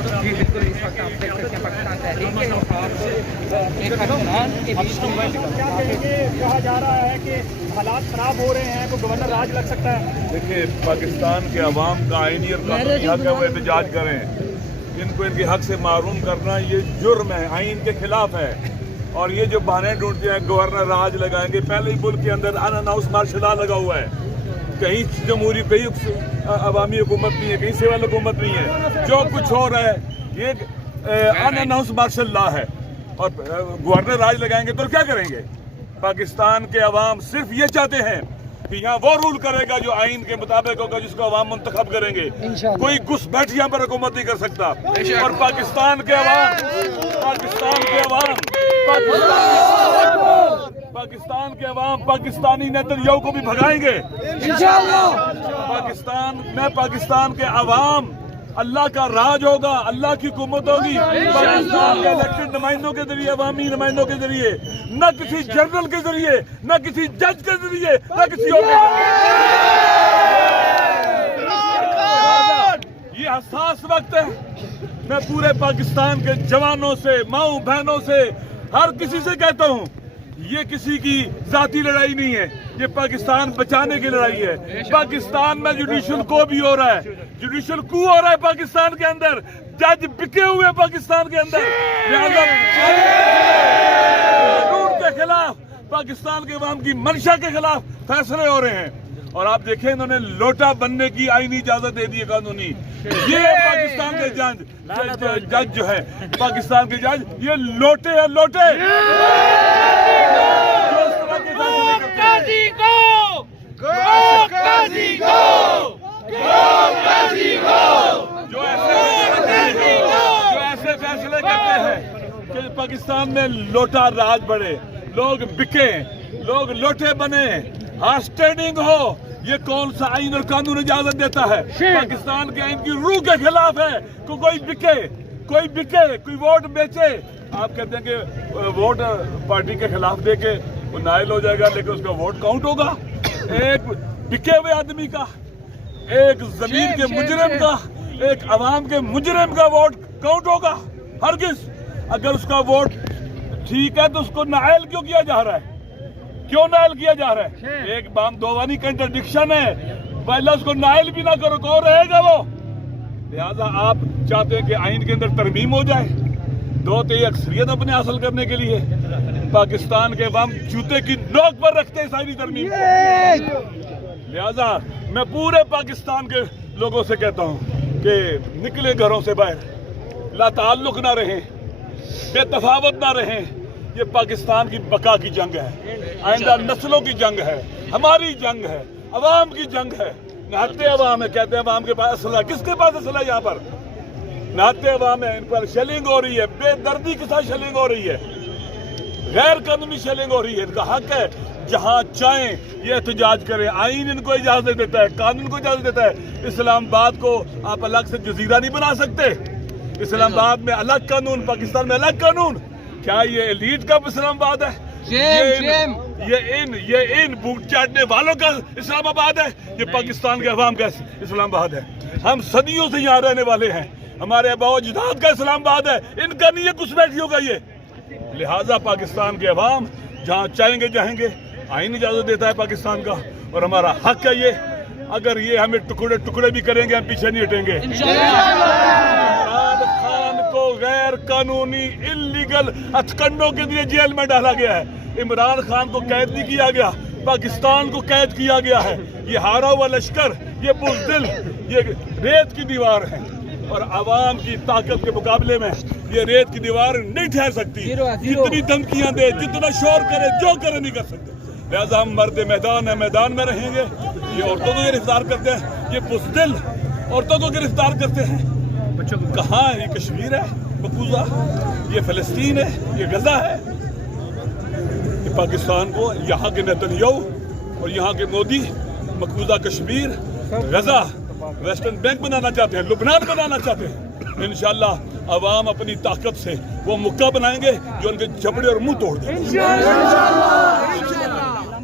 جی بالکل، اس وقت آپ دیکھ سکتے ہیں پاکستان تحریک کے انصاف ایک حکمران کے بیچ کہا جا رہا ہے کہ حالات خراب ہو رہے ہیں تو گورنر راج لگ سکتا ہے. دیکھیے، پاکستان کے عوام کا آئینی اور قانونی حق ہے وہ احتجاج کریں. ان کو ان کے حق سے محروم کرنا یہ جرم ہے، آئین کے خلاف ہے. اور یہ جو بہانے ڈھونڈتے ہیں گورنر راج لگائیں گے، پہلے ہی ملک کے اندر ان اناؤنس مارشل لا لگا ہوا ہے. کہیں جمہوری، کہیں عوامی حکومت نہیں ہے، کہیں سول حکومت نہیں ہے. جو کچھ ہو رہا ہے یہ ان اناؤنس مارشل لا ہے. اور گورنر راج لگائیں گے تو کیا کریں گے؟ پاکستان کے عوام صرف یہ چاہتے ہیں کہ یہاں وہ رول کرے گا جو آئین کے مطابق ہوگا، جس کو عوام منتخب کریں گے. کوئی گھس بیٹھ یہاں پر حکومت نہیں کر سکتا. اور پاکستان کے عوام پاکستانی نیتنیاہو کو بھی بھگائیں گے. پاکستان کے عوام، اللہ کا راج ہوگا، اللہ کی حکومت ہوگی پاکستان کے الیکٹڈ نمائندوں کے ذریعے، عوامی نمائندوں کے ذریعے، نہ کسی جنرل کے ذریعے، نہ کسی جج کے ذریعے، نہ کسی اور کے ذریعے. یہ حساس وقت ہے. میں پورے پاکستان کے جوانوں سے، ماؤں بہنوں سے، ہر کسی سے کہتا ہوں، یہ کسی کی ذاتی لڑائی نہیں ہے، یہ پاکستان بچانے کی لڑائی ہے. پاکستان میں جوڈیشل کو بھی ہو رہا ہے، جوڈیشل کو ہو رہا ہے پاکستان کے اندر. جج بکے ہوئے پاکستان کے اندر. قانون کے خلاف، پاکستان کے عوام کی منشا کے خلاف فیصلے ہو رہے ہیں. اور آپ دیکھیں، انہوں نے لوٹا بننے کی آئینی اجازت دے دی ہے قانونی. یہ پاکستان کے جج جو ہے، پاکستان کے جج یہ لوٹے ہیں، لوٹے. جو ایسے فیصلے کرتے ہیں کہ پاکستان میں لوٹا راج بڑھے، لوگ بکے، لوگ لوٹے بنے، ہاسٹینڈنگ ہو. یہ کون سا آئین اور قانون اجازت دیتا ہے؟ پاکستان کے آئین کی روح کے خلاف ہے کہ کوئی بکے، کوئی ووٹ بیچے. آپ کہتے ہیں کہ ووٹ پارٹی کے خلاف دے کے وہ نائل ہو جائے گا، لیکن اس کا ووٹ کاؤنٹ ہوگا. ایک بکے ہوئے آدمی کا، ایک زمین کے مجرم کا، ایک عوام کے مجرم کا ووٹ کاؤنٹ ہوگا؟ ہرگز. اگر اس کا ووٹ ٹھیک ہے تو اس کو نائل کیوں کیا جا رہا ہے؟ کیوں نائل کیا جا رہا ہے؟ ایک بام دوانی کنٹرڈکشن ہے. پہلے اس کو نائل بھی نہ کرو تو رہے گا وہ. لہذا آپ چاہتے ہیں کہ آئین کے اندر ترمیم ہو جائے 2/3 اکثریت اپنے حاصل کرنے کے لیے. پاکستان کے عوام جوتے کی نوک پر رکھتے ہیں ساری ترمیم کو. لہذا میں پورے پاکستان کے لوگوں سے کہتا ہوں کہ نکلے گھروں سے باہر، لا تعلق نہ رہیں، بے تفاوت نہ رہیں. یہ پاکستان کی بقا کی جنگ ہے، آئندہ نسلوں کی جنگ ہے، ہماری جنگ ہے، عوام کی جنگ ہے. نہتے عوام ہے، کہتے ہیں عوام کے پاس اسلحہ. کس کے پاس اسلحہ؟ یہاں پر نہتے عوام ہے، ان پر شیلنگ ہو رہی ہے، بے دردی کے ساتھ شیلنگ ہو رہی ہے، غیر قانونی شیلنگ ہو رہی ہے. ان کا حق ہے جہاں چاہیں یہ احتجاج کریں. آئین ان کو اجازت دیتا ہے، قانون کو اجازت دیتا ہے. اسلام آباد کو آپ الگ سے جزیرہ نہیں بنا سکتے. اسلام آباد میں الگ قانون، پاکستان میں الگ قانون. کیا یہ ایلیٹ کا اسلام آباد ہے؟ یہ ان بوٹ چاٹنے والوں کا اسلام آباد ہے؟ یہ پاکستان کے عوام کا اسلام آباد ہے. ہم صدیوں سے یہاں رہنے والے ہیں، ہمارے آباء و اجداد کا اسلام آباد ہے. ان کا نہیں، یہ کچھ بیٹھی ہوگا یہ. لہٰذا پاکستان کے عوام جہاں چاہیں گے جائیں گے. آئین اجازت دیتا ہے پاکستان کا، اور ہمارا حق ہے یہ. اگر یہ ہمیں ٹکڑے ٹکڑے بھی کریں گے، ہم پیچھے نہیں ہٹیں گے. عمران خان کو غیر قانونی انلیگل ہتھکنڈوں کے لیے جیل میں ڈالا گیا ہے. عمران خان کو قید نہیں کیا گیا، پاکستان کو قید کیا گیا ہے. یہ ہارا ہوا لشکر، یہ بزدل، یہ ریت کی دیوار ہے. اور عوام کی طاقت کے مقابلے میں یہ ریت کی دیوار نہیں ٹھہر سکتی. جتنی دھمکیاں دے، جتنا شور کرے، جو کرے نہیں کر سکتے. لہذا ہم مرد میدان ہیں، میدان میں رہیں گے. یہ عورتوں کو گرفتار کرتے ہیں، یہ بزدل عورتوں کو گرفتار کرتے ہیں. کہاں ہے؟ یہ کشمیر ہے مقبوضہ، یہ فلسطین ہے، یہ غزہ ہے. یہ پاکستان کو یہاں کے نیتنیاہو اور یہاں کے مودی مقبوضہ کشمیر، غزہ، ویسٹرن بینک بنانا چاہتے ہیں، لبنان بنانا چاہتے ہیں. انشاءاللہ عوام اپنی طاقت سے وہ مکہ بنائیں گے جو ان کے جبڑے اور منہ توڑ دیں.